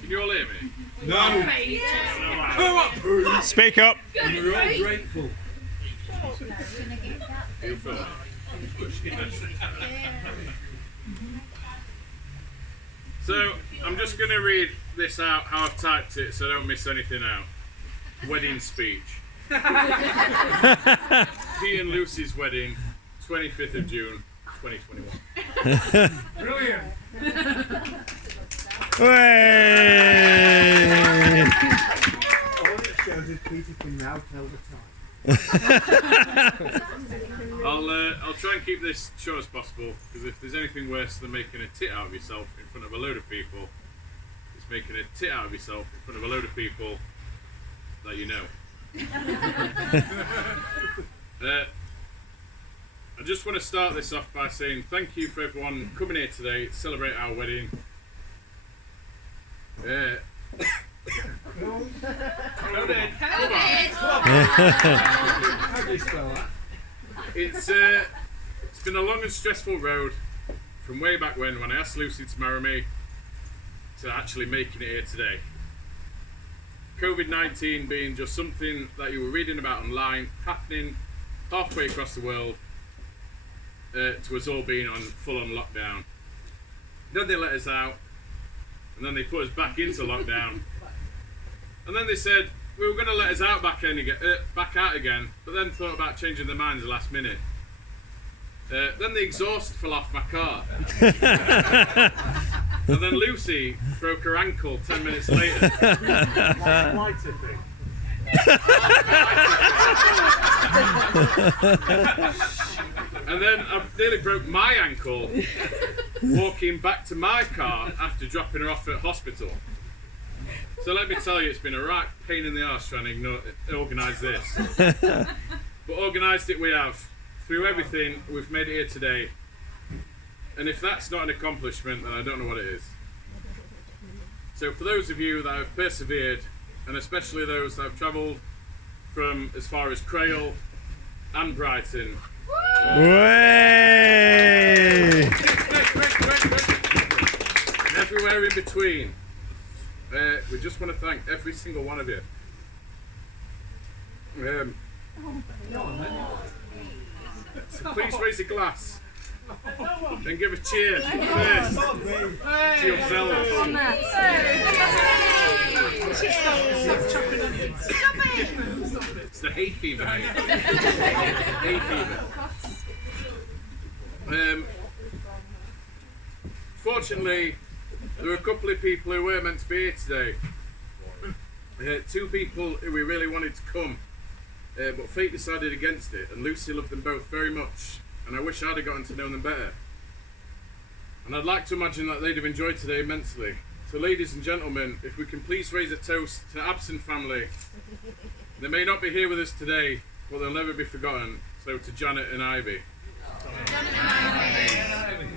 Can you all hear me? No. Come on. Speak up. We're all grateful. You feel it? So, I'm just going to read this out how I've typed it so I don't miss anything out. Wedding speech. Pete and Lucy's wedding, 25th of June, 2021. Brilliant. Hooray! All it shows is Peter can now tell the time. I'll try and keep this short as possible, because if there's anything worse than making a tit out of yourself in front of a load of people, it's making a tit out of yourself in front of a load of people that you know. I just want to start this off by saying thank you for everyone coming here today to celebrate our wedding. How do you spell that? It's been a long and stressful road from way back when I asked Lucy to marry me to actually making it here today. COVID-19 being just something that you were reading about online, happening halfway across the world, to us all being on full-on lockdown. Then they let us out, and then they put us back into lockdown, and then they said we were going to let us out back out again, but then thought about changing their minds the last minute. Then the exhaust fell off my car. And then Lucy broke her ankle 10 minutes later. Quite a thing. And then I nearly broke my ankle walking back to my car after dropping her off at hospital. So let me tell you, it's been a right pain in the arse trying to organise this. But organised it we have. Through everything, we've made it here today. And if that's not an accomplishment, then I don't know what it is. So for those of you that have persevered, and especially those that have travelled from as far as Crail and Brighton, Way! and everywhere in between, we just want to thank every single one of you. So please raise a glass and give a cheer first to yourselves. It's the hay fever, mate. Hay fever. Fortunately, there were a couple of people who were meant to be here today. Two people who we really wanted to come. But fate decided against it, and Lucy loved them both very much, and I wish I'd have gotten to know them better. And I'd like to imagine that they'd have enjoyed today immensely. So ladies and gentlemen, if we can please raise a toast to the absent family. They may not be here with us today, but they'll never be forgotten. So to Janet and Ivy. Janet and Ivy.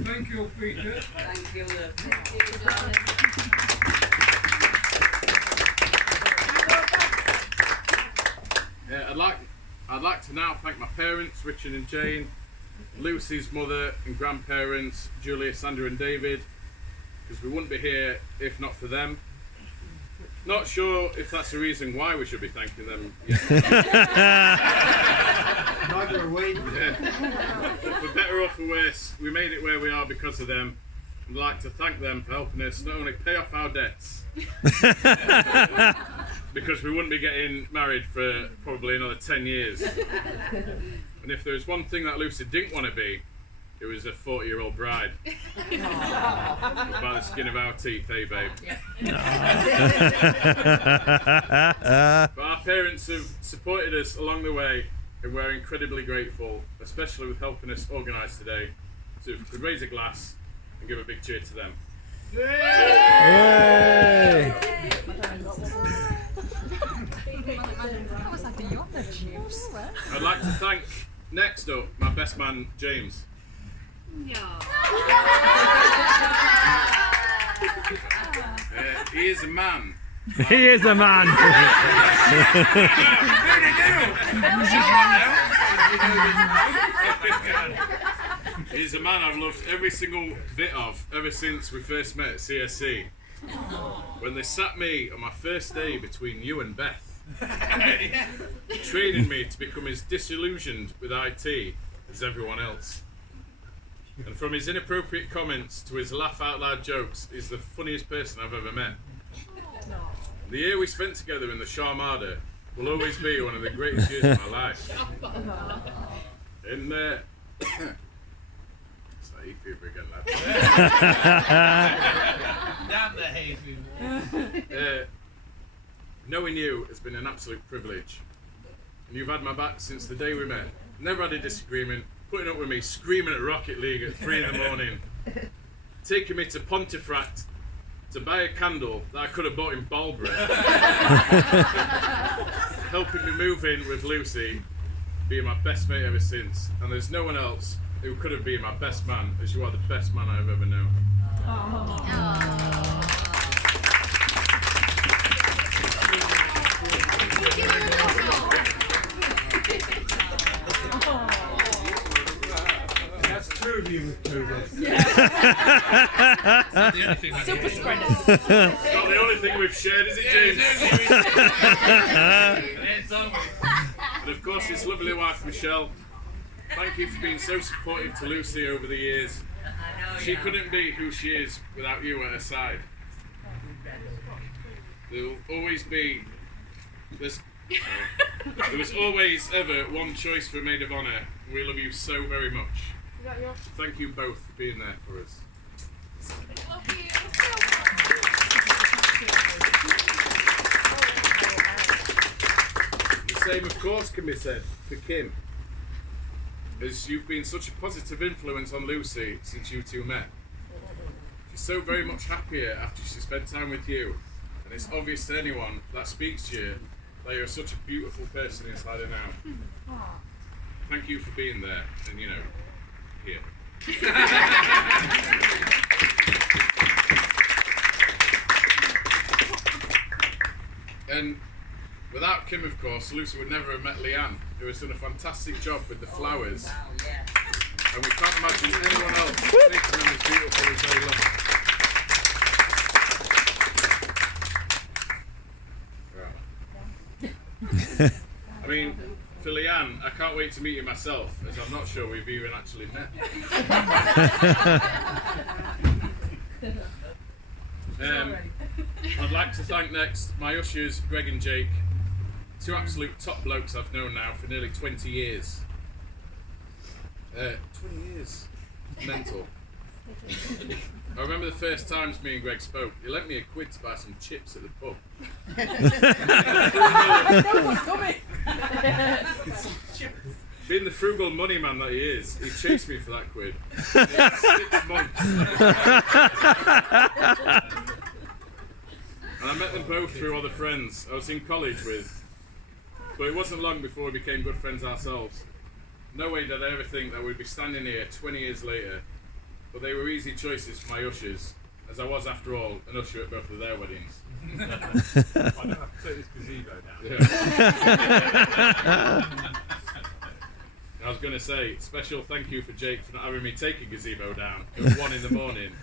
Thank you, Peter. Thank you. I'd like to now thank my parents, Richard and Jane, Lucy's mother and grandparents, Julia, Sandra and David, because we wouldn't be here if not for them. Not sure if that's the reason why we should be thanking them yet. Neither are we. Yeah. But for better or for worse, we made it where we are because of them. I'd like to thank them for helping us not only pay off our debts, because we wouldn't be getting married for probably another 10 years. And if there was one thing that Lucy didn't want to be, it was a 40-year-old bride. By the skin of our teeth, eh, babe? But our parents have supported us along the way, and we're incredibly grateful, especially with helping us organise today. So if we could raise a glass and give a big cheer to them. Way! I'd like to thank, next up, my best man, James. He is a man. He is a man. He's a man I've loved every single bit of ever since we first met at CSC. When they sat me on my first day between you and Beth, training me to become as disillusioned with IT as everyone else. And from his inappropriate comments to his laugh out loud jokes, he's the funniest person I've ever met. The year we spent together in the Sharmada will always be one of the greatest years of my life. And it's like hay fever again, lad. Damn the hay fever. Knowing you has been an absolute privilege. And you've had my back since the day we met. Never had a disagreement, putting up with me screaming at Rocket League at 3 in the morning, taking me to Pontefract to buy a candle that I could have bought in Balborough, helping me move in with Lucy, being my best mate ever since. And there's no one else who could have been my best man, as you are the best man I've ever known. That's true of you with COVID. Super spreaders. Not the only thing we've shared, is it, James? And of course, his lovely wife, Michelle. Thank you for being so supportive to Lucy over the years. She couldn't be who she is without you at her side. There will always be... there was always ever one choice for Maid of Honour. We love you so very much. Thank you both for being there for us. The same, of course, can be said for Kim, as you've been such a positive influence on Lucy since you two met. She's so very much happier after she spent time with you, and it's obvious to anyone that speaks to you that you're such a beautiful person inside and out. Thank you for being there, and you know, here. And without Kim, of course, Lucy would never have met Leanne, who has done a fantastic job with the flowers. And we can't imagine anyone else making them as beautiful as they look. I mean, for Leanne, I can't wait to meet you myself, as I'm not sure we've even actually met. I'd like to thank next my ushers, Greg and Jake, two absolute top blokes I've known now for nearly 20 years. 20 years. Mental. I remember the first times me and Greg spoke, he lent me £1 to buy some chips at the pub. Being the frugal money man that he is, he chased me for that £1. In 6 months. And I met them both through other friends I was in college with. But it wasn't long before we became good friends ourselves. No way did I ever think that we'd be standing here 20 years later. But they were easy choices for my ushers, as I was, after all, an usher at both of their weddings. I don't have to take this gazebo down. Yeah. I was going to say, special thank you for Jake for not having me take a gazebo down at 1 in the morning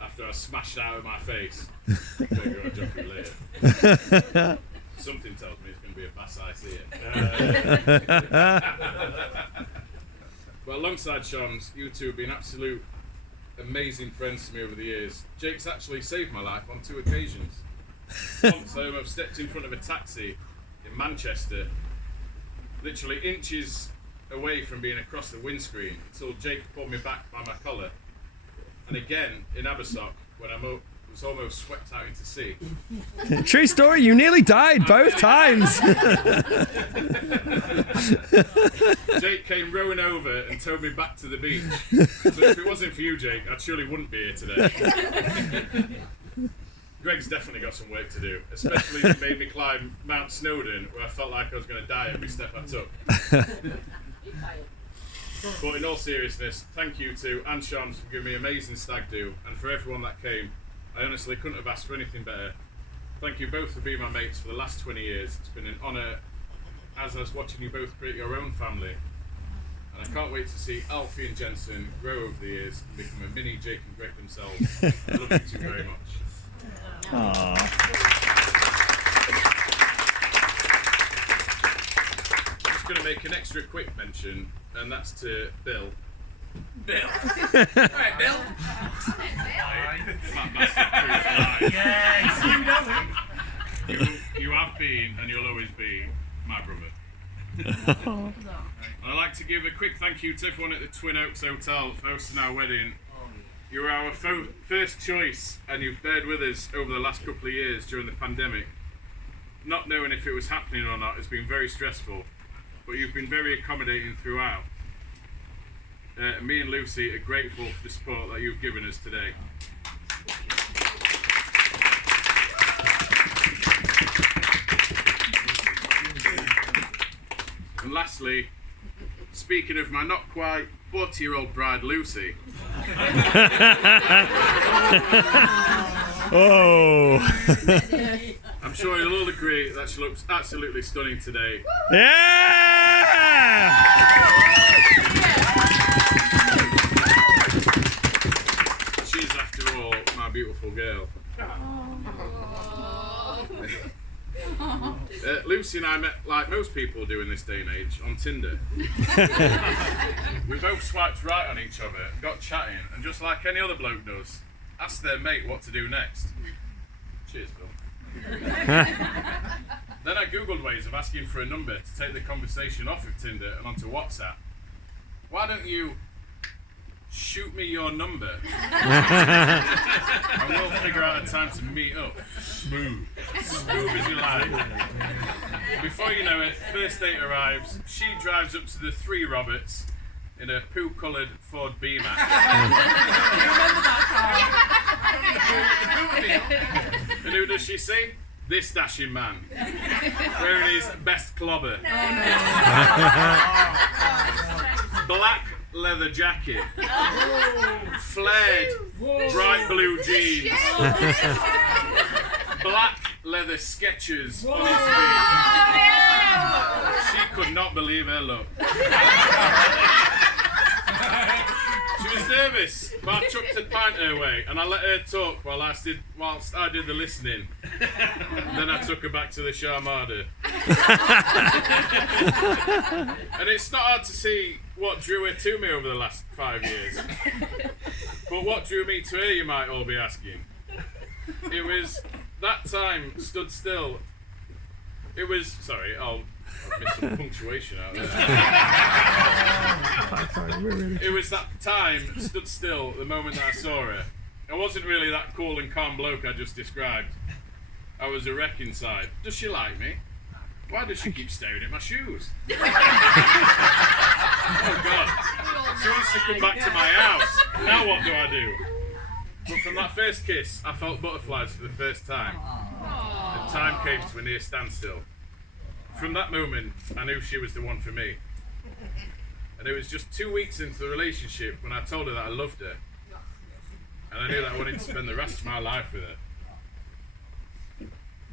after I smashed it out of my face. I'm going to go and jump you later. Something tells me it's going to be a bass ice here. But alongside Shams, you two have been absolute amazing friends to me over the years. Jake's actually saved my life on 2 occasions. Once I almost stepped in front of a taxi in Manchester, literally inches away from being across the windscreen, until Jake pulled me back by my collar. And again in Abersock, when I was almost swept out into sea. True story, you nearly died both times. Jake came rowing over and towed me back to the beach. So if it wasn't for you, Jake, I surely wouldn't be here today. Greg's definitely got some work to do, especially if he made me climb Mount Snowdon, where I felt like I was going to die every step I took. But in all seriousness, thank you to Anne Shams for giving me amazing stag do, and for everyone that came. I honestly couldn't have asked for anything better. Thank you both for being my mates for the last 20 years. It's been an honour, as I was watching you both create your own family, I can't wait to see Alfie and Jensen grow over the years and become a mini Jake and Greg themselves. I love you two very much. Aww. I'm just going to make an extra quick mention, and that's to Bill. Bill. Right, Bill. Yes, you know it. You have been, and you'll always be, my brother. I'd like to give a quick thank you to everyone at the Twin Oaks Hotel for hosting our wedding. You were our first choice, and you've bared with us over the last couple of years during the pandemic. Not knowing if it was happening or not has been very stressful, but you've been very accommodating throughout. Me and Lucy are grateful for the support that you've given us today. And lastly, speaking of my not quite 40-year-old bride Lucy. Oh. I'm sure you'll all agree that she looks absolutely stunning today. Yeah! She is, after all, my beautiful girl. Lucy and I met, like most people do in this day and age, on Tinder. We both swiped right on each other, got chatting, and just like any other bloke does, asked their mate what to do next. Cheers, Phil. Then I googled ways of asking for a number to take the conversation off of Tinder and onto WhatsApp. Why don't you shoot me your number and we'll figure out a time to meet up. Smooth as you like. Before you know it, first date arrives. She drives up to the Three Roberts in a poo-coloured Ford B-Max. And who does she see? This dashing man, wearing his best clobber. Black leather jacket, flared bright blue jeans, black leather Skechers on his feet. She could not believe her luck. She was nervous, but I chucked a pint her way and I let her talk whilst I did the listening. Then I took her back to the Sharmada. And it's not hard to see what drew her to me over the last 5 years. But what drew me to her, you might all be asking. It was that time stood still. It was, sorry, I'll miss some punctuation out there. It was that time stood still the moment that I saw her. I wasn't really that cool and calm bloke I just described. I was a wreck inside. Does she like me? Why does she keep staring at my shoes? Oh God. She wants to come back to my house. Now what do I do? But from that first kiss, I felt butterflies for the first time. And time came to a near standstill. From that moment, I knew she was the one for me. And it was just 2 weeks into the relationship when I told her that I loved her. And I knew that I wanted to spend the rest of my life with her.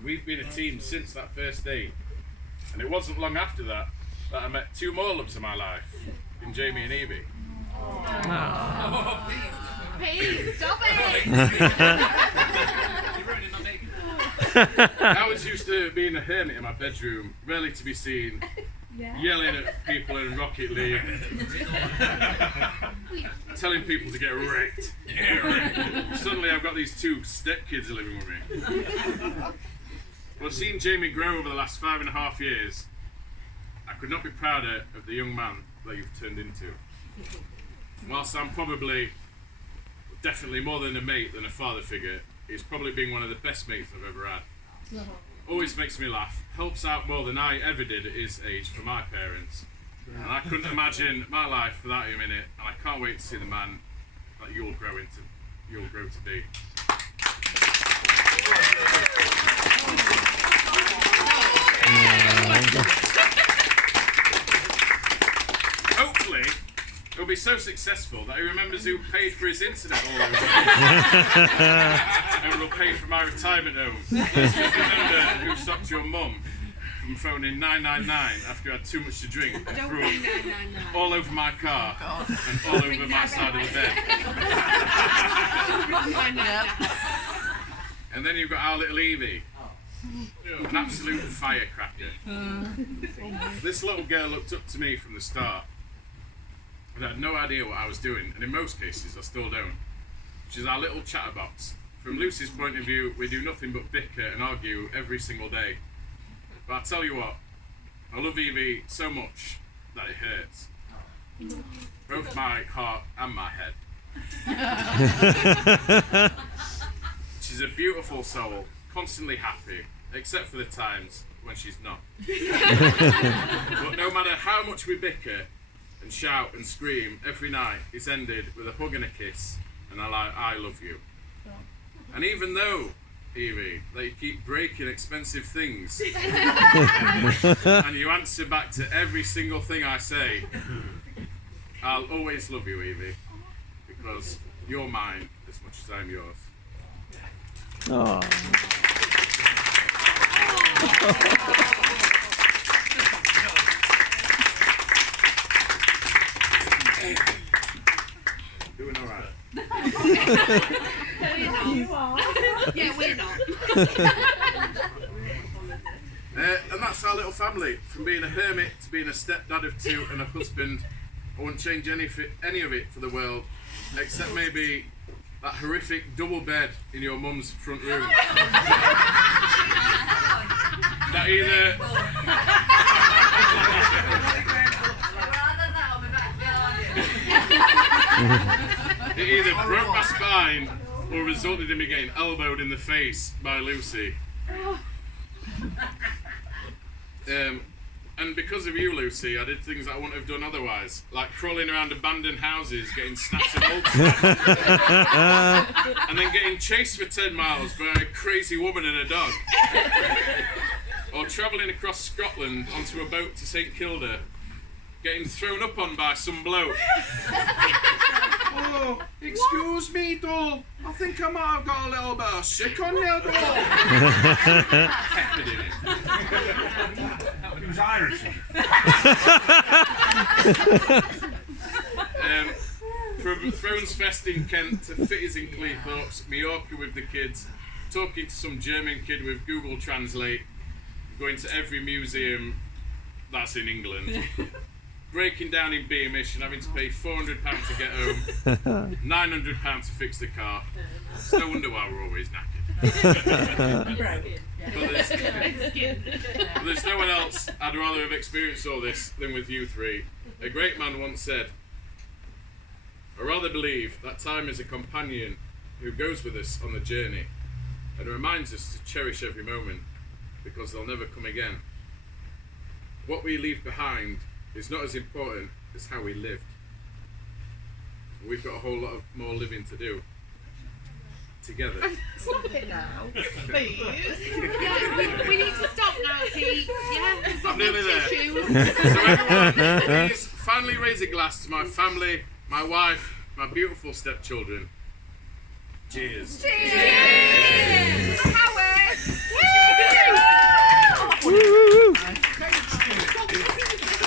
We've been a team since that first date. And it wasn't long after that I met two more loves of my life, in Jamie and Evie. Please, stop it! I was used to being a hermit in my bedroom, rarely to be seen, yelling at people in Rocket League, telling people to get wrecked. Suddenly I've got these two stepkids living with me. Well, seeing Jamie grow over the last 5.5 years, I could not be prouder of the young man that you've turned into. Whilst I'm definitely more than a mate than a father figure, he's probably been one of the best mates I've ever had. Always makes me laugh, helps out more than I ever did at his age for my parents. And I couldn't imagine my life without him in it, and I can't wait to see the man that you'll grow to be. Hopefully, he'll be so successful that he remembers who paid for his internet all the time and will pay for my retirement home. Let's just remember who stopped your mum from phoning 999 after I had too much to drink and Don't threw ring up 999. all over my car and all over my side of the bed. And then you've got our little Evie, an absolute firecracker. This little girl looked up to me from the start, and I had no idea what I was doing, and in most cases I still don't. She's our little chatterbox. From Lucy's point of view, we do nothing but bicker and argue every single day. But I tell you what, I love Evie so much that it hurts. Both my heart and my head. She's a beautiful soul, constantly happy, except for the times when she's not. But no matter how much we bicker and shout and scream, every night it's ended with a hug and a kiss and I love you. And even though, Evie, that you keep breaking expensive things and you answer back to every single thing I say, I'll always love you, Evie, because you're mine as much as I'm yours. Oh. Doing all right. You are. Yeah, we're not. And that's our little family. From being a hermit to being a stepdad of two and a husband. I wouldn't change any of it for the world, except maybe that horrific double bed in your mum's front room. That either... It either broke my spine or resulted in me getting elbowed in the face by Lucy. And because of you, Lucy, I did things that I wouldn't have done otherwise, like crawling around abandoned houses, getting snaps and old and then getting chased for 10 miles by a crazy woman and a dog. Or travelling across Scotland onto a boat to St Kilda, getting thrown up on by some bloke. Oh, excuse me, doll. I think I might have got a little bit of sick on you, doll. Peppered in it. It was Irish. From Thrones Fest in Kent to Fitters in Cleethorpes, Mallorca with the kids, talking to some German kid with Google Translate, going to every museum that's in England, breaking down in Beamish and having to pay £400 to get home, £900 to fix the car. It's no wonder why we're always knackered. But there's no one else I'd rather have experienced all this than with you three. A great man once said, I rather believe that time is a companion who goes with us on the journey and reminds us to cherish every moment because they'll never come again. What we leave behind is not as important as how we lived. We've got a whole lot of more living to do together. Stop it now, please. Yeah, we need to stop now, Pete. Yeah, we've got I'm nearly there. tissues. So everyone, please finally raise a glass to my family, my wife, my beautiful stepchildren. Cheers. Cheers.